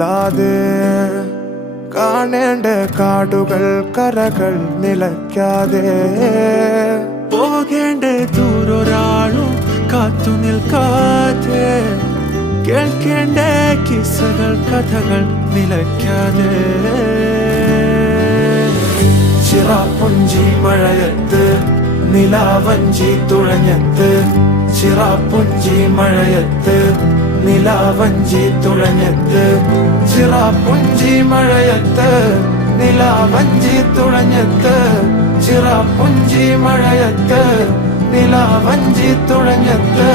അല്ലാതെ കാണേണ്ട കാടുകൾ കരകൾ നിലയ്ക്കാതെ പോകേണ്ട ദൂരൊരാളും കാത്തു നിൽക്കാതെ കേൾക്കേണ്ട കിസ്സകൾ കഥകൾ നിലയ്ക്കാതെ ചിറാപ്പുഞ്ചി മഴയത്ത് നിലാവഞ്ചി തുഴഞ്ഞത്ത് ചിറാപ്പുഞ്ചി മഴയത്ത് നിലാവഞ്ചി തുഴഞ്ഞത്ത് ചിറാപ്പുഞ്ചി മഴയത്ത് നിലാവഞ്ചി തുഴഞ്ഞത്ത് ചിറാപ്പുഞ്ചി മഴയത്ത് നിലാവഞ്ചി തുഴഞ്ഞത്ത്